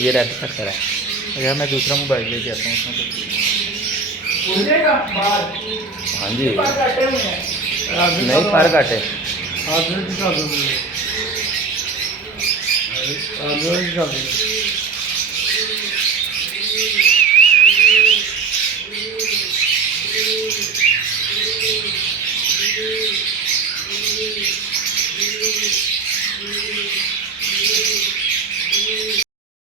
ये रेड पत्थर है। यार मैं दूसरा मोबाइल लेके आता हूँ उसमें तो। हो जाएगा बाहर। हाँ जी। ये पर काटे हुए हैं। नहीं पर काटे। आदमी की कर दो। आदमी की कर दो।